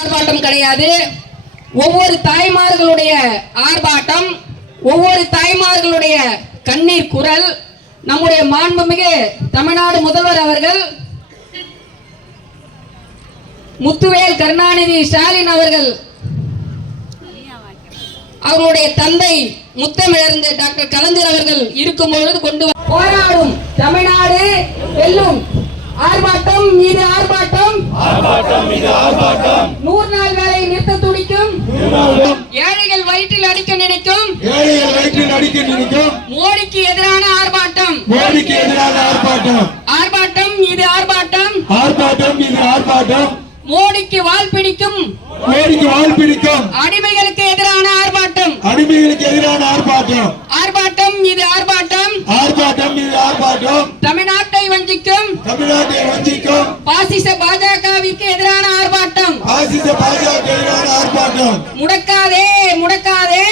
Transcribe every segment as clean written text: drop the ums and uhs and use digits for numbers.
ஆர்ப்பாட்டம் கிடையாது. ஒவ்வொரு தாய்மார்களுடைய ஆர்ப்பாட்டம், ஒவ்வொரு தாய்மார்களுடைய கண்ணீர் குரல். நம்முடைய மாண்புமிகு தமிழ்நாடு முதல்வர் அவர்கள் முத்துவேல் கருணாநிதி ஸ்டாலின் அவர்கள் அவருடைய தந்தை முத்தமிழர்ந்து டாக்டர் கலைஞர் அவர்கள் இருக்கும் பொழுது கொண்டு போராடும் தமிழ்நாடு வெல்லும். ஆர்ப்பாட்டம் மீது ஆர்ப்பாட்டம், ஆர்ப்பாட்டம் மீது ஆர்ப்பாட்டம். 100 நாள் வேலை நிறுத்த துடிக்கும், ஏழைகள் வயிற்றில் அடிக்க நினைக்கும், ஏழைகள் வயிற்றில் அடிக்க நினைக்கும் மோடிக்கு எதிரான ஆர்ப்பாட்டம், மோடிக்கு எதிரான ஆர்ப்பாட்டம். ஆர்ப்பாட்டம் மீது ஆர்ப்பாட்டம், ஆர்ப்பாட்டம் மீது ஆர்ப்பாட்டம். மோடிக்கு வால் பிடிக்கும், மோடிக்கு வால் பிடிக்கும் அடிமைகளுக்கு எதிரான ஆர்ப்பாட்டம், அடிமைகளுக்கு எதிரான ஆர்ப்பாட்டம். ஆர்ப்பாட்டம் மீது ஆர்ப்பாட்டம், ஆர்ப்பாட்டம் மீது ஆர்ப்பாட்டம். தமிழ்நாட்டை வஞ்சிக்கும், தமிழ்நாட்டை வஞ்சிக்கும் பாசிச பாஜகவிற்கு எதிரான ஆர்ப்பாட்டம், பாசிச பாஜக எதிரான ஆர்ப்பாட்டம். முடக்காதே முடக்காதே.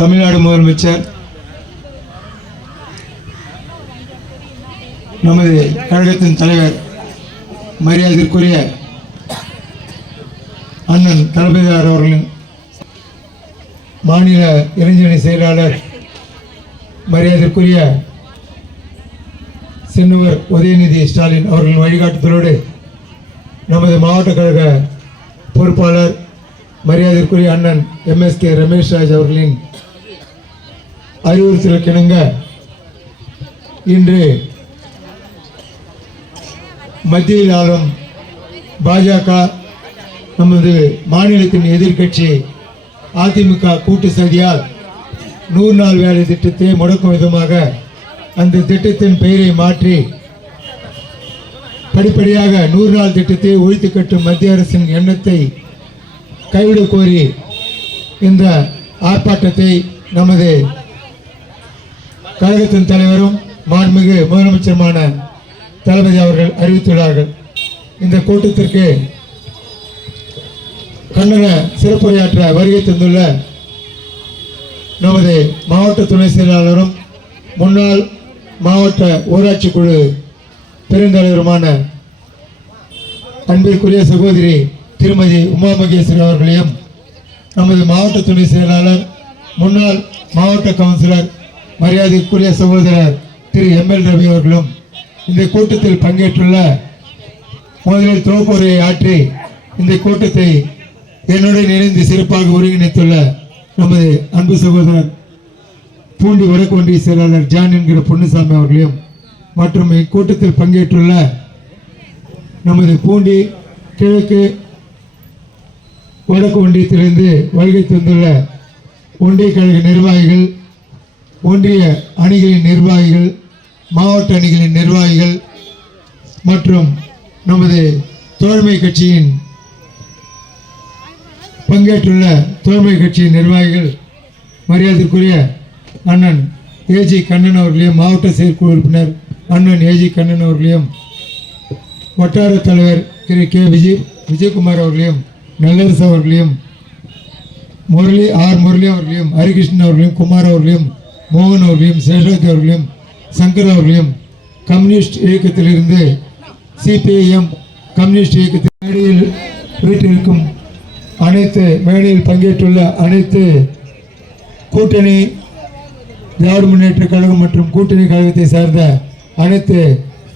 தமிழ்நாடு முதலமைச்சர் நமது கழகத்தின் தலைவர் மரியாதைக்குரிய அண்ணன் தளபதியார் அவர்களின் மாநில இளைஞரணி செயலாளர் மரியாதைக்குரிய சென்னவர் உதயநிதி ஸ்டாலின் அவர்களின் வழிகாட்டுதலோடு நமது மாவட்ட கழக பொறுப்பாளர் மரியாதைக்குரிய அண்ணன் MSK ரமேஷ் ராஜ் அவர்களின் அறிவுறுத்தலுக்கிணங்க இன்று மத்தியில் ஆளும் பாஜக நமது மாநிலத்தின் எதிர்க்கட்சி அதிமுக கூட்டு சதியால் 100 நாள் வேலை திட்டத்தை முடக்கும் விதமாக அந்த திட்டத்தின் பெயரை மாற்றி படிப்படியாக 100 நாள் திட்டத்தை ஒழித்து கட்டும் மத்திய அரசின் எண்ணத்தை கைவிட கோரி இந்த ஆர்ப்பாட்டத்தை நமது கழகத்தின் தலைவரும் மாண்புமிகு முதலமைச்சருமான தளபதி அவர்கள் அறிவித்துள்ளார்கள். இந்த கூட்டத்திற்கு கண்டன சிறப்புரையாற்ற வருகை தந்துள்ள நமது மாவட்ட துணை செயலாளரும் முன்னாள் மாவட்ட ஊராட்சி குழு பெருந்தலைவருமான அன்பிற்குரிய சகோதரி திருமதி உமா மகேஸ்வரி அவர்களையும் நமது மாவட்ட துணை செயலாளர் முன்னாள் மாவட்ட கவுன்சிலர் மரியாதைக்குரிய சகோதரர் திரு ML ரவி அவர்களும் இந்த கூட்டத்தில் பங்கேற்றுள்ள முதலில் துவக்குரையை ஆற்றி இந்த கூட்டத்தை என்னுடன் இணைந்து சிறப்பாக ஒருங்கிணைத்துள்ள நமது அன்பு சகோதரர் பூண்டி வடக்கு ஒன்றிய செயலாளர் ஜான் என்கிற பொன்னுசாமி அவர்களையும் மற்றும் இக்கூட்டத்தில் பங்கேற்றுள்ள நமது பூண்டி கிழக்கு வடக்கு ஒன்றியத்திலிருந்து வருகை தந்துள்ள ஒன்றிய கழக நிர்வாகிகள், ஒன்றிய அணிகளின் நிர்வாகிகள், மாவட்ட அணிகளின் நிர்வாகிகள் மற்றும் நமது தோழமை கட்சியின் பங்கேற்றுள்ள தோழமை கட்சியின் நிர்வாகிகள் மரியாதைக்குரிய அண்ணன் AG கண்ணன் அவர்களையும் மாவட்ட செயற்குழு உறுப்பினர் அண்ணன் AG கண்ணன் அவர்களையும் வட்டார தலைவர் திரு K விஜயகுமார் அவர்களையும் நல்லரசு அவர்களையும் முரளி அவர்களையும், ஹரிகிருஷ்ணன் அவர்களையும், குமார் அவர்களையும், மோகன் அவர்களையும், சேஷவதி அவர்களையும், சங்கர் அவர்களையும் கம்யூனிஸ்ட் இயக்கத்திலிருந்து சிபிஐஎம் கம்யூனிஸ்ட் இயக்கத்தில் மேடையில் வீட்டிற்கும் மேடையில் பங்கேற்றுள்ள அனைத்து கூட்டணி திராவிட முன்னேற்ற கழகம் மற்றும் கூட்டணி கழகத்தை சார்ந்த அனைத்து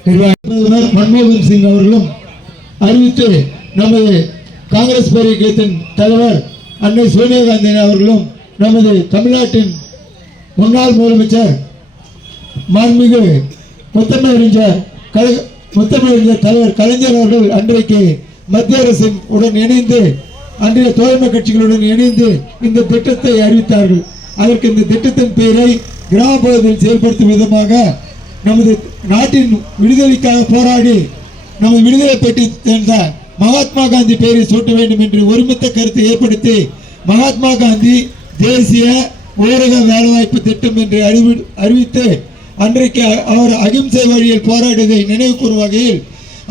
நிர்வாகிகள் மன்மோகன் சிங் அவர்களும் அறிவித்து நமது காங்கிரஸ் பேரியக்கத்தின் தலைவர் அன்னை சோனியா காந்தி அவர்களும் நமது தமிழ்நாட்டின் முன்னாள் முதலமைச்சர் மாண்புமிகு முத்தமிழறிஞர் தலைவர் கலைஞர் அவர்கள் அன்றைக்கு மத்திய அரசின் உடன் இணைந்து அன்றைய தோழமை கட்சிகளுடன் இணைந்து இந்த திட்டத்தை அறிவித்தார்கள். அதற்கு இந்த திட்டத்தின் பெயரை கிராம பகுதியில் செயல்படுத்தும் விதமாக நமது நாட்டின் விடுதலைக்காக போராடி நமது விடுதலை பெற்று சேர்ந்த மகாத்மா காந்தி பெயரை சூட்ட வேண்டும் என்று ஒருமித்த கருத்தை ஏற்படுத்தி மகாத்மா காந்தி தேசிய ஊரக வேலைவாய்ப்பு திட்டம் என்று அறிவித்து அன்றைக்கு அவர் அகிம்சை வழியில் போராடியதை நினைவு கூறும் வகையில்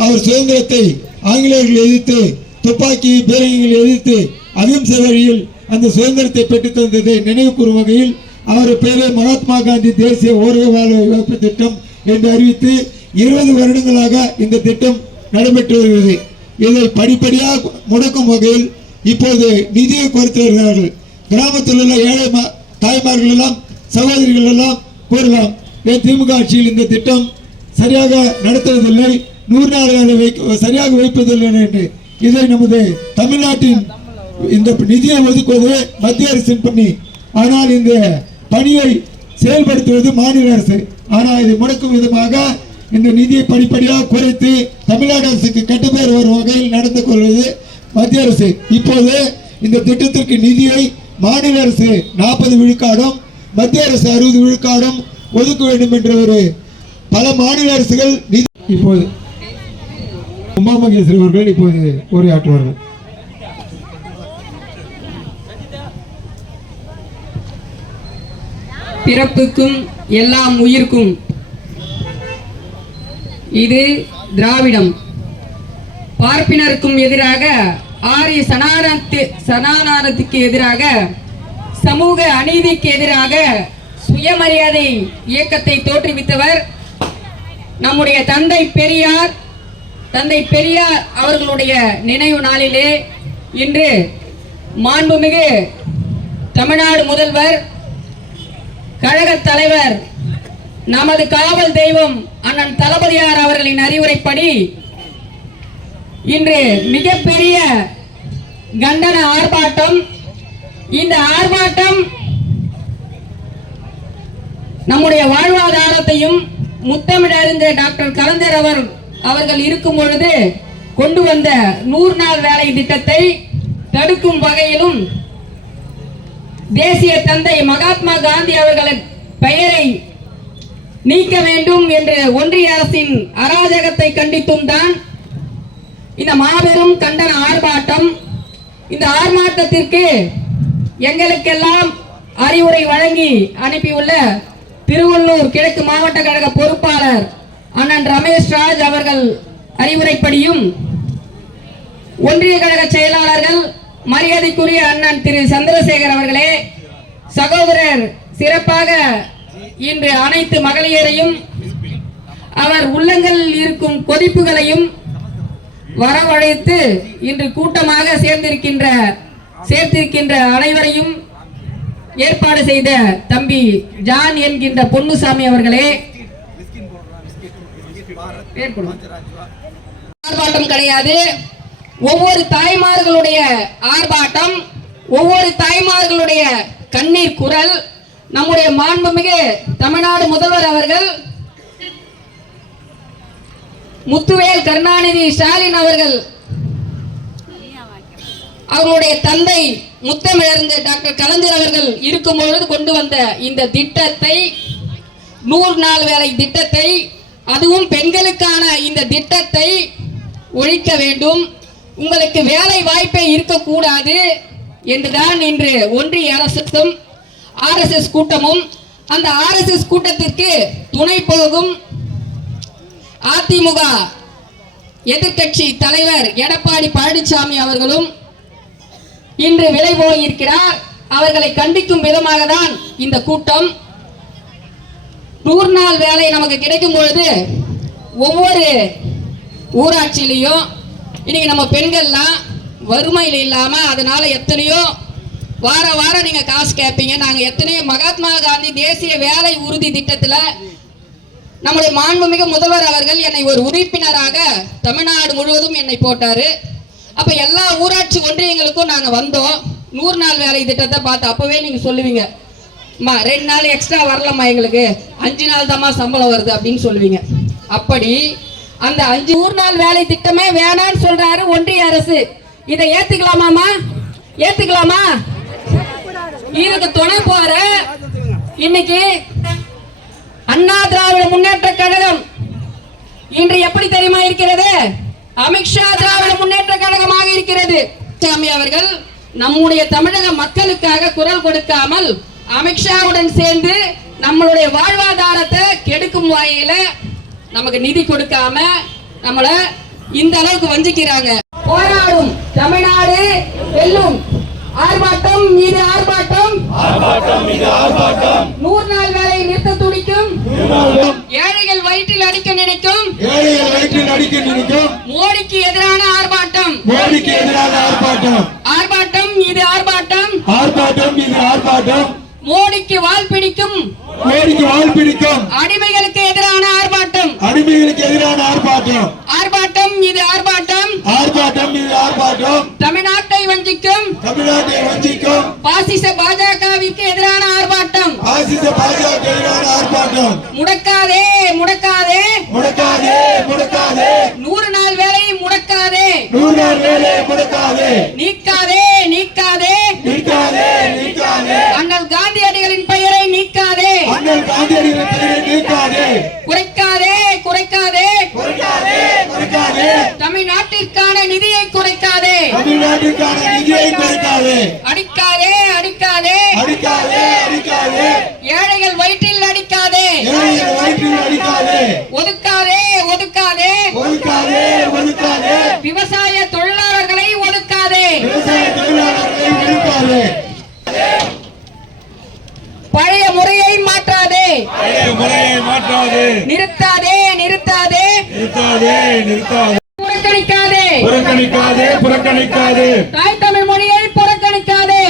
அவர் சுதந்திரத்தை ஆங்கிலேயர்கள் எதிர்த்து துப்பாக்கி பீரங்கிகள் எதிர்த்து அகிம்சை வழியில் அந்த சுதந்திரத்தை பெற்றுத் தந்ததை நினைவு கூறும் வகையில் அவர் பெயரை மகாத்மா காந்தி தேசிய ஊரக வேலைவாய்ப்பு திட்டம் என்று அறிவித்து 20 வருடங்களாக இந்த திட்டம் நடைபெற்று வருகிறது. இதை படிப்படியாக முடக்கும் வகையில் இப்போது நிதியை குறைத்து வருகிறார்கள். கிராமத்தில் உள்ள ஏழை தாய்மார்கள் எல்லாம் சகோதரிகள் எல்லாம் கூறலாம், திமுக ஆட்சியில் இந்த திட்டம் சரியாக நடத்துவதில்லை, 100 நாள் வேலை சரியாக வைப்பதில்லை என்று. இதை நமது தமிழ்நாட்டின் இந்த நிதியை ஒதுக்குவது மத்திய அரசின் பணி. ஆனால் இந்த பணியை செயல்படுத்துவது மாநில அரசு. ஆனால் இதை முடக்கும் விதமாக இந்த நிதியை படிப்படியாக குறைத்து தமிழ்நாடு அரசுக்கு கட்டுப்பேறு வரும் வகையில் நடந்து கொள்வது மத்திய அரசு. இப்போது இந்த திட்டத்திற்கு நிதியை மாநில அரசு 40 விழுக்காடும் மத்திய அரசு 60 விழுக்காடும் ஒதுக்க வேண்டும் என்ற ஒரு பல மாநில அரசுகள் நிதி. இப்போது உமா மகேஸ்வரி அவர்கள் இப்போது உரையாற்றுவார்கள். பிறப்புக்கும் எல்லாம் உயிர்க்கும் இது திராவிடம். பார்ப்பினருக்கும் எதிராக, ஆரிய சனாதனத்துக்கு எதிராக, சமூக அநீதிக்கு எதிராக சுயமரியாதை இயக்கத்தை தோற்றுவித்தவர் நம்முடைய தந்தை பெரியார். தந்தை பெரியார் அவர்களுடைய நினைவு நாளிலே இன்று மாண்புமிகு தமிழ்நாடு முதல்வர், கழக தலைவர், நமது காவல் தெய்வம் அண்ணன் தளபதியார் அவர்களின் அறிவுரைப்படி இன்று மிகப்பெரிய கண்டன ஆர்ப்பாட்டம். இந்த ஆர்ப்பாட்டம் நம்முடைய வாழ்வாதாரத்தையும் முத்தமிழறிஞர் டாக்டர் கலைஞர் அவர்கள் இருக்கும் பொழுது கொண்டு வந்த 100 நாள் வேலை திட்டத்தை தடுக்கும் வகையிலும், தேசிய தந்தை மகாத்மா காந்தி அவர்களின் பெயரை நீக்க வேண்டும் என்று ஒன்றிய அரசின் அராஜகத்தை கண்டித்தும் தான் இந்த மாபெரும் கண்டன ஆர்ப்பாட்டம். இந்த ஆர்ப்பாட்டத்திற்கு எங்களுக்கெல்லாம் அறிவுரை வழங்கி அனுப்பியுள்ள திருவள்ளூர் கிழக்கு மாவட்ட கழக பொறுப்பாளர் அண்ணன் ரமேஷ் ராஜ் அவர்கள் அறிவுரைப்படியும், ஒன்றிய கழக செயலாளர்கள் மரியாதைக்குரிய அண்ணன் திரு சந்திரசேகர் அவர்களே, சகோதரர் சிறப்பாக இன்று அனைத்து மகளிரையும் அவர் உள்ளங்களில் இருக்கும் கொதிப்புகளையும் வரவழைத்து இன்று கூட்டமாக சேர்த்திருக்கின்ற அனைவரையும் ஏற்பாடு செய்த தம்பி ஜான் என்கின்ற பொன்னுசாமி அவர்களே, ஆர்ப்பாட்டம் கிடையாது, ஒவ்வொரு தாய்மார்களுடைய ஆர்ப்பாட்டம், ஒவ்வொரு தாய்மார்களுடைய கண்ணீர் குரல். நம்முடைய மாண்புமிகு தமிழ்நாடு முதல்வர் அவர்கள் முத்துவேல் கருணாநிதி ஸ்டாலின் அவர்களுடைய தந்தை முத்தமிழறிஞர் டாக்டர் கலைஞர் அவர்கள் இருக்கும் பொழுது கொண்டு வந்த இந்த திட்டத்தை, 100 நாள் வேலை திட்டத்தை, அதுவும் பெண்களுக்கான இந்த திட்டத்தை ஒழிக்க வேண்டும். உங்களுக்கு வேலை வாய்ப்பே இருக்கக்கூடாது என்றுதான் இன்று ஒன்றிய அரசும் RSS கூட்டமும், அந்த RSS கூட்டத்திற்கு துணை போகும் அதிமுக எதிர்க்கட்சி தலைவர் எடப்பாடி பழனிசாமி அவர்களும் இன்று விலை போயிருக்கிறார். அவர்களை கண்டிக்கும் விதமாக தான் இந்த கூட்டம். 100 நாள் வேலை நமக்கு கிடைக்கும் பொழுது ஒவ்வொரு ஊராட்சியிலையும் இன்னைக்கு நம்ம பெண்கள்லாம் வறுமையில் இல்லாம அதனால எத்தனையோ வாரம் நீங்க காசு கேட்பீங்க. நாங்க எத்தனையோ மகாத்மா காந்தி தேசிய வேலை உறுதி திட்டத்துல நம்முடைய மாண்புமிகு முதல்வர் அவர்கள் என்னை ஒரு உறுப்பினராக தமிழ்நாடு முழுவதும் என்னை போட்டாரு. அப்ப எல்லா ஊராட்சி ஒன்றியங்களுக்கும் நாங்க வந்தோம். 100 நாள் வேலை திட்டத்தை பார்த்து அப்பவே நீங்க சொல்லுவீங்க, அம்மா 2 நாள் எக்ஸ்ட்ரா வரலம்மா, எங்களுக்கு 5 நாள் தாம்மா சம்பளம் வருது அப்படின்னு சொல்லுவீங்க. அப்படி அந்த 100 நாள் வேலை திட்டமே வேணான்னு சொல்றாரு ஒன்றிய அரசு. இதை ஏத்துக்கலாமாமா? ஏத்துக்கலாமா? இதுக்கு துணை போற இன்னைக்கு அண்ணா திராவிட முன்னேற்ற கழகம் இன்று எப்படி தெரியுமா இருக்கிறது? அமித்ஷா திராவிட முன்னேற்ற கழகமாக இருக்கிறது. சாமி அவர்கள் நம்முடைய தமிழக மக்களுக்காக குரல் கொடுக்காமல் அமித்ஷாவுடன் சேர்ந்து நம்மளுடைய வாழ்வாதாரத்தை கெடுக்கும் வகையில நமக்கு நிதி கொடுக்காம நம்மள இந்த அளவுக்கு வஞ்சிக்கிறாங்க. போராடும் தமிழ்நாடு வெல்லும். ஆர்ப்பாட்டம் மீது ஆர்ப்பாட்டம், 100 நாள் வேலை நிறுத்த துடிக்கும், ஏழைகள் வயிற்றில் அடிக்க நினைக்கும் மோடிக்கு எதிரான ஆர்ப்பாட்டம், ஆர்ப்பாட்டம் இது ஆர்ப்பாட்டம், மோடிக்கு வால் பிடிக்கும், அடிமைகளுக்கு எதிரான ஆர்ப்பாட்டம், ஆர்ப்பாட்டம் இது ஆர்ப்பாட்டம், தமிழ்நாட்டை வஞ்சிக்கும் பாசிச பாஜகவிற்கு எதிரான ஆர்ப்பாட்டம், முடக்காதே முடக்காதே 100 நாள் வேலை முடக்காதே, நீக்காதே நீக்காதே, அண்ணல் காந்தியடிகளின் பெயரை நீக்காதே, குறைக்காதே குறைக்காதே, தமிழ்நாட்டிற்கான நிதியை குறைக்காதே, அடிக்காதே அடிக்காதே, ஏழைகள் வயிற்றில் அடிக்காதே, ஒதுக்காதே ஒதுக்காதே, விவசாய தொழிலாளர்களை ஒதுக்காதே, பழைய முறையை மாற்றாதே, நிறுத்தாதே நிறுத்தாதே, புறக்கணிக்காதே, தாய் தமிழ் மொழியை புறக்கணிக்காதே,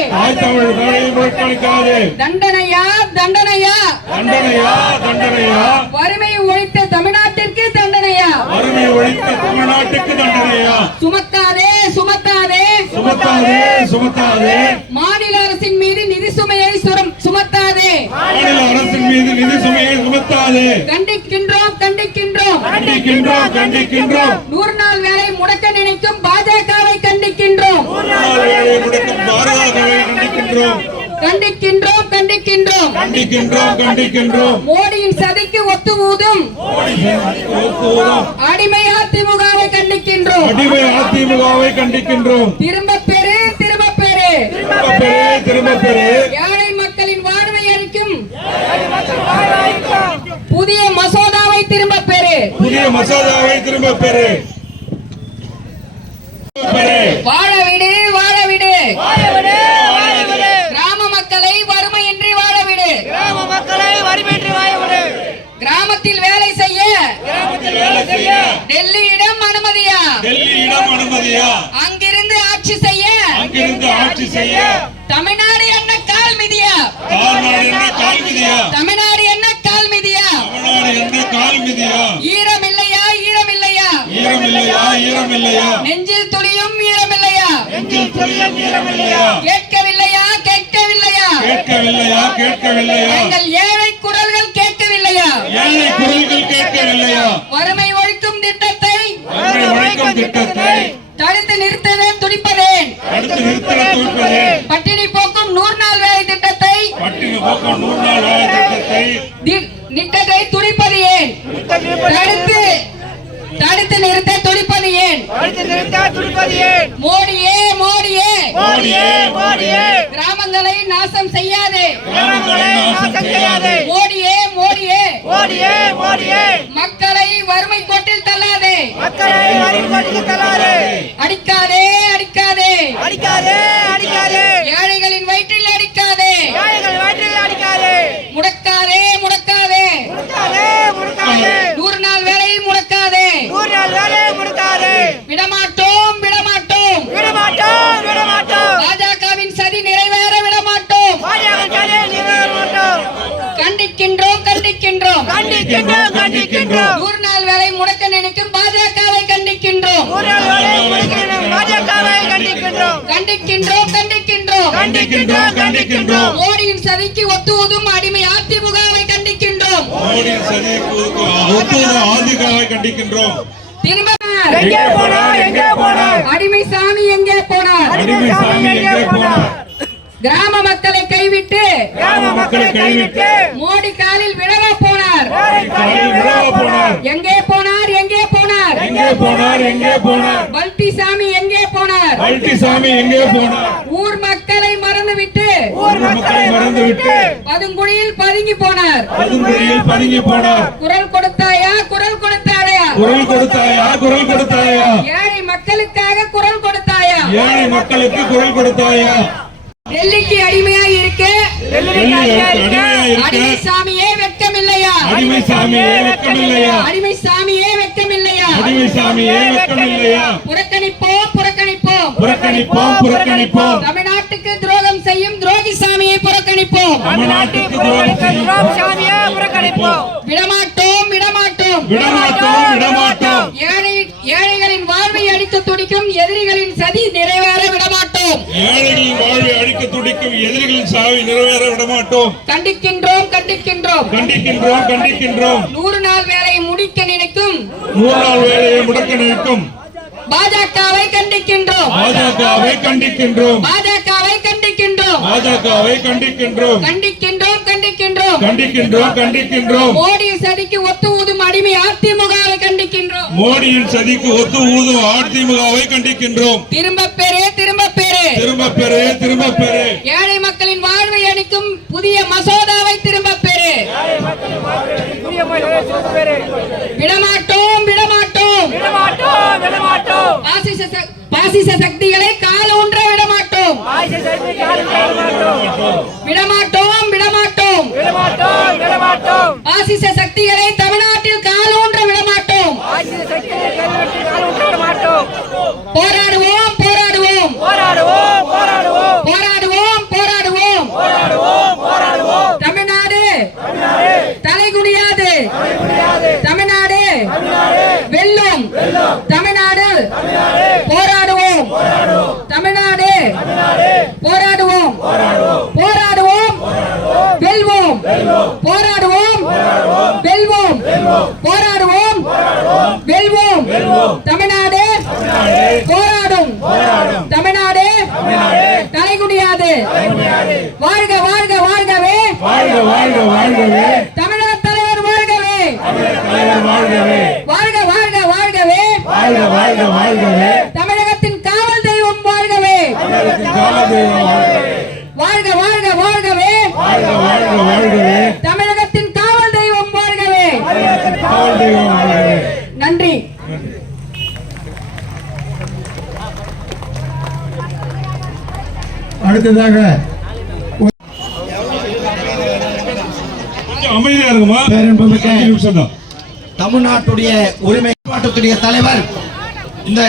தண்டனையா தண்டனையா, வறுமையை ஒழித்த தமிழ்நாட்டிற்கு தண்டனையா, சுமத்தாதே சுமத்தாதே, மாநில அரசின் மீது நிதி சுமையை சுமத்தாதே, கண்டிக்கின்றோம் கண்டிக்கின்றோம், 100 நாள் வேலை முடக்க நினைக்கும் பாஜகவை கண்டிக்கின்றோம், கண்டிக்கின்றோம், மோடியின் சதிக்கு ஒத்து ஊதும் அடிமை அதிமுகவை கண்டிக்கின்றோம், திரும்ப பெறு ஏழை மக்களின் வாழ்வை அளிக்கும் புதிய மசோதாவை திரும்ப பெறு, வாழ விடு, கிராம மக்களை வறுமையின்றி வாழ விடு, கிராமத்தில் வேலை செய்ய டெல்லியிடம் அனுமதியா, அங்கிருந்து ஆட்சி செய்ய தமிழ்நாடு என்ன கால் மிதியா, தமிழ்நாடு என்ன கால் மிதியா, ஈரம் இல்லையா, நெஞ்சில் துளியும் ஈரம் இல்லையா, கேட்கவில்லையா எங்கள் ஏழை குரல்கள் கேட்கவில்லையா, வறுமை ஒழிக்கும் திட்டத்தை தடுத்து நிறுத்தவே துடிப்பதேன், பட்டினி போக்கும் 100 நாள் வேலை திட்டத்தை துடிப்பது ஏன், தடுத்து நிறுத்த துடிப்பது ஏன், மோடியே கிராமங்களை நாசம் செய்யாதே, மோடியே மக்களை வறுமை கோட்டில் தள்ளாதே, அடிக்காதே ஏழைகளின் வயிற்றில் அடிக்காதே, கண்டிக்கின்றோம் கண்டிக்கின்றோம் கண்டிக்கின்றோம் 100 நாள் வேலை முடக்க நினைக்கும் பாஜகவை கண்டிக்கின்றோம் பாஜகவை கண்டிக்கின்றோம் கண்டிக்கின்றோம் கண்டிக்கின்றோம் கண்டிக்கின்றோம் கண்டிக்கின்றோம் மோடியின் சதிக்கு ஒத்துவதும் அடிமை அதிமுகவை கண்டிக்கின்றோம் மோடியின் சதிக்கு ஒத்துவதும் அதிமுகவை கண்டிக்கின்றோம். திரும்ப எங்கே போனார் எங்கே போனார் அடிமை சாமி எங்கே போனார் அடிமை சாமி எங்கே போனார்? கிராம மக்களை கைவிட்டு கிராம மக்களை கைவிட்டு மோடி காலில் விழவா போனார் காலில் விழவ போனார். எங்கே போனார் எங்கே போனார் எங்கே போனார் எங்கே போனார்? பல்டி சாமி எங்கே போனார் பழனிசாமி எங்கே போனார்? ஊர் மக்களை மறந்துவிட்டு ஊர் மக்களை மறந்துவிட்டு பதுங்குழியில் பதுங்கி போனார் பதுங்குழியில் பதுங்கி போனார். குரல் கொடுத்தாயா குரல் கொடுத்தாயா குரல் கொடுத்தாயா குரல் கொடுத்தாயா? ஏழை மக்களுக்காக குரல் கொடுத்தாயா ஏழை மக்களுக்கு குரல் கொடுத்தாயா? டெல்லிக்கு அடிமையாய் இருக்க அடிமையா இருக்க அடிமை சாமியே வெட்கமில்லையா அடிமை சாமியே வெட்கமில்லையா? அடிமை சாமியே வெட்கமில்லையா அடிமை சாமியே வெட்கமில்லையா? புறக்கணிப்போம் புறக்கணிப்போம் புறக்கணிப்போம் புறக்கணிப்போம். தமிழ்நாட்டுக்கு துரோகம் செய்யும் துரோகி சாமியை புறக்கணிப்போம் தமிழ்நாட்டுக்கு துரோகம் செய்யும் சாமியை புறக்கணிப்போம் விடமாட்டோம் விடமாட்டோம் விடமாட்டோம் விடமாட்டோம். ஏழைகளின் வாழ்வை அடிக்க துடிக்கும் எதிரிகளின் சதி நிறைவேற விடமாட்டோம் ஏழைகளின் வாழ்வை அழிக்க துடிக்கும் எதிரிகளின் சாவை நிறைவேற விடமாட்டோம். கண்டிக்கின்றோம் கண்டிக்கின்றோம் கண்டிக்கின்றோம் கண்டிக்கின்றோம். 100 நாள் வேலையை முடிக்க நினைக்கும் 100 நாள் வேலையை முடக்க நிற்கும் பாஜகவை கண்டிக்கின்றோம் பாஜகவை கண்டிக்கின்றோம் பாஜகவை கண்டிக்கின்றோம் பாஜகவை கண்டிக்கின்றோம் கண்டிக்கின்றோம் கண்டிக்கின்றோம் கண்டிக்கின்றோம் கண்டிக்கின்றோம். மோடி சதிக்கு ஒத்து ஊதும் அடிமை அதிமுகவை கண்டிக்கின்றோம் மோடியின் சதிக்கு ஒத்து ஊதும் அதிமுகவை கண்டிக்கின்றோம். திரும்ப பெறு திரும்ப பெறு திரும்ப பெறு திரும்ப பெறு. ஏழை மக்களின் வாழ்வை அளிக்கும் புதிய மசோதாவை திரும்ப பெறு விடமாட்டோம் விடமாட்டோம் விடமாட்டோம் விடமாட்டோம் பாசிச சக்திகளை கால ஊன்ற விடமாட்டோம் விடமாட்டோம் விடமாட்டோம் விடமாட்டோம் விடமாட்டோம் பாசிச சக்திகளை தமிழ்நாட்டில் கால ஊன்ற விடமாட்டோம் போராடுவோம் போராடுவோம் போராடுவோம் போராடுவோம் போராடுவோம் போராடுவோம் போராடுவோம் போராடுவோம் தமிழ்நாடு தலைகுனியாது தமிழ்நாடு வெல்லும் தமிழ்நாடு போராடுவோம் தமிழ்நாடு போராடுவோம் போராடுவோம் வெல்வோம் போராடுவோம் வெல்வோம் போராடுவோம் வெல்வோம் தமிழ்நாடு போராடும் தமிழ்நாடு தலைகுனியாது வாழ்க வாழ்க வாழ்கவே வாழ்க வாழ்க வாழ்கவே தமிழக தலைவர் வாழ்கவே தலைவர் வாழ்கவே வாழ்க வாழ்க வாழ்கவே வாழ்க வாழ்க வாழ்கவே தமிழகத்தின் காவல் தெய்வம் வாழ்கவே காலதெய்வம் வாழ்கவே வாழ்க வாழ்க வாழ்கவே வாழ்க வாழ்க வாழ்கவே தமிழகத்தின் காவல் தெய்வம் வாழ்கவே காலதெய்வம் வாழ்கவே. நன்றி. அடுத்ததாக கொஞ்சம் அமைதியா இருக்குமா? பேரன்புமிக்க 5 நிமிஷம் தான். தமிழ்நாட்டுடைய உரிமை போராட்டத்துடைய தலைவர், இந்த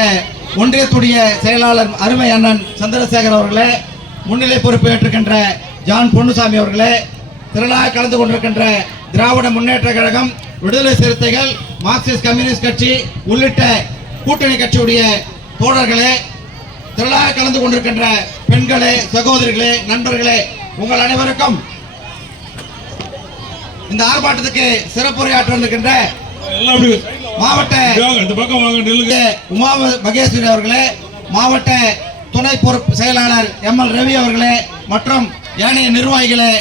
ஒன்றியத்துடைய செயலாளர் அருமை அண்ணன் சந்திரசேகர் அவர்களே, முன்னிலை பொறுப்பேற்றிருக்கின்ற ஜான் பொன்னுசாமி அவர்களே, திரளாக கலந்து கொண்டிருக்கின்ற திராவிட முன்னேற்ற கழகம், விடுதலை சிறுத்தைகள், மார்க்சிஸ்ட் கம்யூனிஸ்ட் கட்சி உள்ளிட்ட கூட்டணி கட்சியுடைய தோழர்களே, திரளாக கலந்து கொண்டிருக்கின்ற பெண்களே, சகோதரிகளே, நண்பர்களே, உங்கள் அனைவருக்கும் இந்த ஆர்ப்பாட்டத்துக்கு சிறப்புரையாற்ற இருக்கின்ற எல்லாம் அப்படி மாவட்ட வாங்க, இந்த பக்கம் வாங்க, நில்லுங்க. உமா மகேஸ்வரி அவர்களே, மாவட்ட துணை பொறுப்பு செயலாளர் எம்எல் ரவி அவர்களே மற்றும் ஏனைய நிர்வாகிகளே,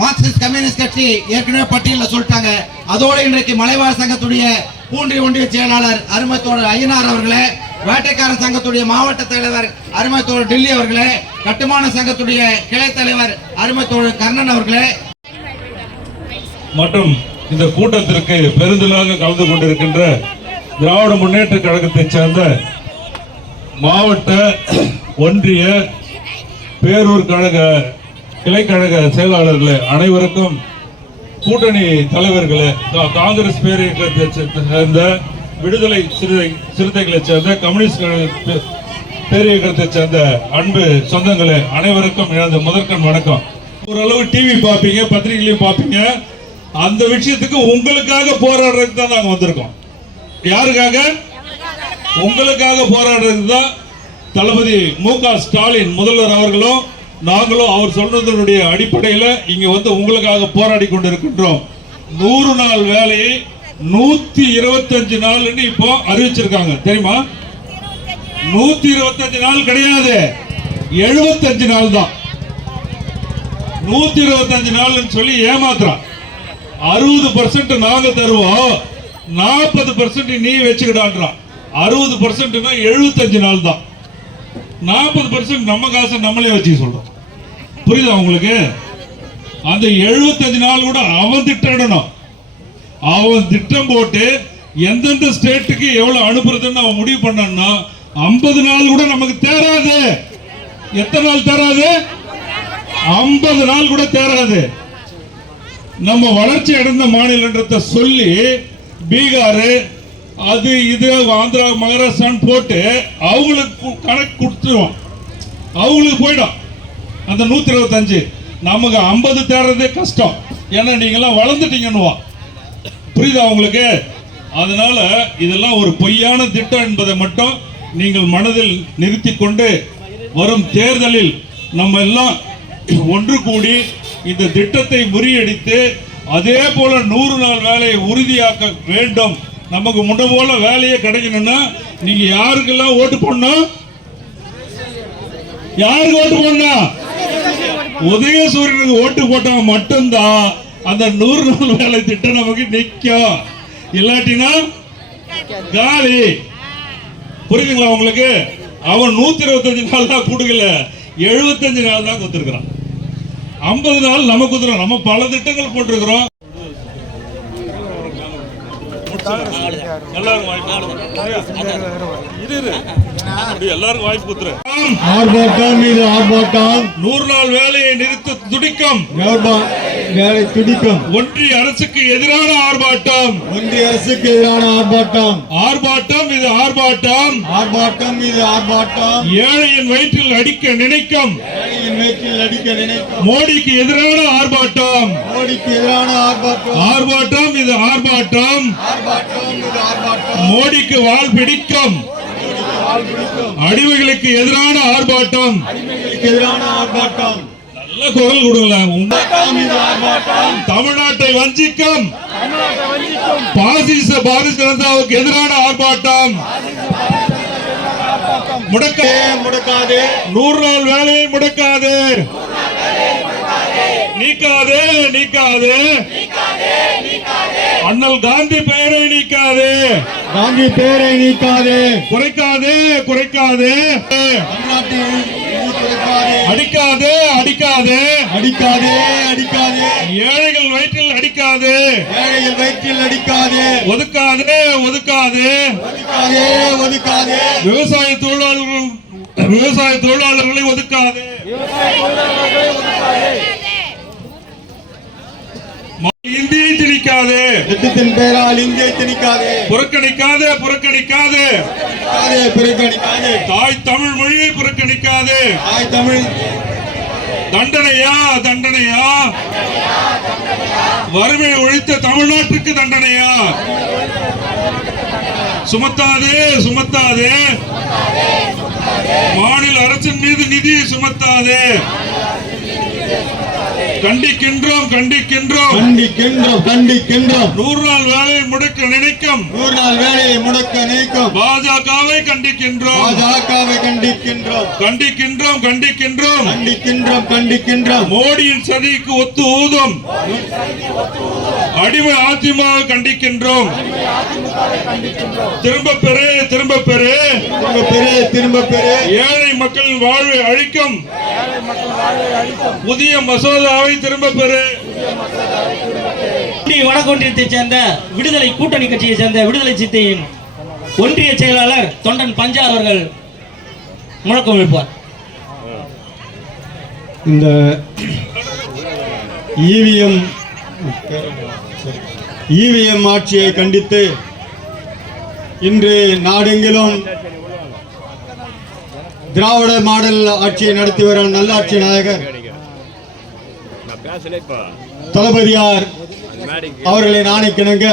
மார்க்சிஸ்ட் கம்யூனிஸ்ட் கட்சி ஏற்கனவே பட்டியலில் சொல்லிட்டாங்க. அதோடு இன்றைக்கு மலைவாழ் சங்கத்துடைய பூண்டி ஒன்றிய செயலாளர் அருமை தோழர் ஐயனார் அவர்களே, வேட்டைக்காரன் சங்கத்துடைய மாவட்ட தலைவர் அருமை தோழர் டில்லி அவர்களே, கட்டுமான சங்கத்துடைய கிளை தலைவர் அருமை தோழர் கர்ணன் அவர்களே மற்றும் இந்த கூட்டத்திற்கு பெருந்திலாக கலந்து கொண்டிருக்கின்ற திராவிட முன்னேற்ற கழகத்தைச் சேர்ந்த மாவட்ட ஒன்றிய பேரூர் கழக கிளைக்கழக செயலாளர்களே, அனைவருக்கும் கூட்டணி தலைவர்களே, காங்கிரஸ் பேரியக்கத்தை சேர்ந்த விடுதலை சிறுத்தைகளைச் சேர்ந்த கம்யூனிஸ்ட் பேரியக்கத்தைச் சேர்ந்த அன்பு சொந்தங்களே, அனைவருக்கும் எனது முதற்கண் வணக்கம். ஓரளவு டிவி பார்ப்பீங்க, பத்திரிகைகளையும் பார்ப்பீங்க. அந்த விஷயத்துக்கு உங்களுக்காக போராடுறதுக்கு தான் நாங்க வந்திருக்கோம். யாருக்காக? உங்களுக்காக போராடுறதுக்கு தான் தளபதி மு.க. ஸ்டாலின் முதல்வர் அவர்களும் நாங்களும் அவர் சொன்னதனுடைய அடிப்படையில் இங்க வந்து உங்களுக்காக போராடி கொண்டிருக்கின்றோம். 100 நாள் வேலையை 125 நாள் இப்போ அறிவிச்சிருக்காங்க. தெரியுமா? 125 நாள் கிடையாது, 75 நாள் தான். 125 நாள் சொல்லி ஏமாத்துறான். 60% நாங்க தருவோம், 40% நீ வச்சுக்கிடான்றான். 60% 75 நாள் தான். 40% நம்ம காசை நம்மளே வச்சு சொல்றோம். புரியுதா உங்களுக்கு? அந்த 75 நாள் கூட அவன் திட்டமிடணும். அவன் திட்டம் போட்டு எந்தெந்த ஸ்டேட்டுக்கு எவ்வளவு அனுப்புறதுன்னு அவன் முடிவு பண்ணா 50 நாள் கூட நமக்கு தேராது. எத்தனை நாள் தேராது? 50 நாள் கூட தேராது. நம்ம வளர்ச்சி அடைந்த மாநிலன்றதை சொல்லி பீகார் அது இது ஆந்திரா மகாராஷ்டிரான்னு போட்டு அவங்களுக்கு கணக்கு கொடுத்துருவோம். அவங்களுக்கு போயிடும் அந்த 125. நமக்கு 50 தேர்றதே கஷ்டம். ஏன்னா நீங்கெல்லாம் வளர்ந்துட்டீங்கன்னுவா. புரியுதா உங்களுக்கு? அதனால இதெல்லாம் ஒரு பொய்யான திட்டம் என்பதை மட்டும் நீங்கள் மனதில் நிறுத்தி கொண்டு வரும் தேர்தலில் நம்ம எல்லாம் ஒன்று கூடி இந்த திட்டத்தை முறியடித்து அதே போல 100 நாள் வேலையை உறுதியாக்க வேண்டும். நமக்கு முன்ன போல வேலையே கிடைக்கணும்னா நீங்க யாருக்கெல்லாம் ஓட்டு போடணும்? யாருக்கு ஓட்டு போடணும்? உதயசூரியனுக்கு ஓட்டு போட்டா மட்டும்தான் அந்த 100 நாள் வேலை திட்டம் நமக்கு நிற்கும். இல்லாட்டினா காலி. புரியுதுங்களா உங்களுக்கு? அவன் 125 நாள் தான் கொடுக்கல, 75 நாள் தான் கொடுத்துருக்கிறான். 50 நாள் நம்ம கொடுத்துறோம். நம்ம பல திட்டங்கள் போட்டிருக்கிறோம். எல்லாரும் வாய்ப்பு கொடுத்துரு. ஆர்ப்பாட்டம் மீது ஆர்ப்பாட்டம். 100 நாள் வேலையை நிறுத்த துடிக்கும். வேலை துடிக்கும். ஒன்றிய அரசுக்கு எதிரான ஆர்ப்பாட்டம். ஒன்றிய அரசுக்கு எதிரான ஆர்ப்பாட்டம். ஆர்ப்பாட்டம் இது ஆர்ப்பாட்டம். ஆர்ப்பாட்டம் இது ஆர்ப்பாட்டம். ஏழையின் வயிற்றில் அடிக்க நினைக்கும். ஏழையின் வயிற்றில் அடிக்க நினைக்கும். மோடிக்கு எதிரான ஆர்ப்பாட்டம். மோடிக்கு எதிரான ஆர்ப்பாட்டம். ஆர்ப்பாட்டம் இது ஆர்ப்பாட்டம். ஆர்ப்பாட்டம் இது ஆர்ப்பாட்டம். மோடிக்கு வாள் பிடிக்கும். அடிமைகளுக்கு எதிரான ஆர்ப்பாட்டம். அடிமைகளுக்கு எதிரான ஆர்ப்பாட்டம். நல்ல குரல் கொடுங்களேன். தமிழ்நாட்டை வஞ்சிக்கும் பாசிச பாரதிய ஜனதாவுக்கு எதிரான ஆர்ப்பாட்டம். முடக்காது. 100 நாள் வேலையை முடக்காது. நீக்காது நீக்காது. அண்ணல் காந்தி பெயரை நீக்காது. காந்தி பெயரை நீக்காது. குறைக்காது குறைக்காது. அடிக்காது அடிக்காது. அடிக்காதே அடிக்காதே. ஏழைகள் வயிற்றில் அடிக்காது. ஏழைகள் வயிற்றில் அடிக்காதே. ஒதுக்காது ஒதுக்காது. ஒதுக்காதே ஒதுக்காதே. விவசாய தொழிலாளர்களை ஒதுக்காது. இந்தியை திணிக்காது. திட்டத்தின் பெயரால் இந்தியை திணிக்காது. புறக்கணிக்காது புறக்கணிக்காது. புறக்கணிக்காது. தாய் தமிழ் மொழியை புறக்கணிக்காது. தாய் தமிழ். தண்டனையா தண்டனையா. வறுமை ஒழித்த தமிழ்நாட்டுக்கு தண்டனையா. சுமத்தாதே சுமத்தாதே. மாநில அரசின் மீது நிதி சுமத்தாதே. கண்டிக்கின்றோம் கண்டிக்கின்றோம் கண்டிக்கின்றோம் கண்டிக்கின்றோம். 100 நாள் வேலையை முடக்க நினைக்கும். 100 நாள் வேலையை முடக்க நினைக்கும் பாஜகவை கண்டிக்கின்றோம். பாஜகவை கண்டிக்கின்றோம். கண்டிக்கின்றோம் கண்டிக்கின்றோம். கண்டிக்கின்றோம் கண்டிக்கின்றோம். மோடியின் சதிக்கு ஒத்து ஊதும் அடிமை அதிமுக கண்டிக்கின்றோம். திரும்ப பெறு திரும்ப பெறு. திரும்ப பெறு திரும்ப பெறு. ஏழை மக்களின் வாழ்வை அழிக்கும் புதிய மசோதாவை திரும்ப பெறு. வடகொன்றியத்தை சேர்ந்த விடுதலை கூட்டணி கட்சியை சேர்ந்த விடுதலை சித்தையின் ஒன்றிய செயலாளர் தொண்டன் பஞ்சா அவர்கள் முழக்கம் வைப்பார். இந்த இவிஎம் ஆட்சியை கண்டித்து இன்று நாடெங்கிலும் திராவிட மாடல் ஆட்சியை நடத்தி வரும் நல்லாட்சி நாயகர் தளபதியார் அவர்களின் ஆணைக்கிணங்க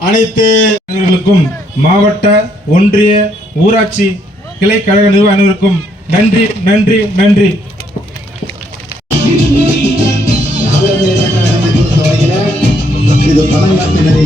அனைத்து அனைவருக்கும் மாவட்ட ஒன்றிய ஊராட்சி கிளை கழக நிர்வாக அனைவருக்கும் நன்றி நன்றி நன்றி. இது பழங்காட்டினரை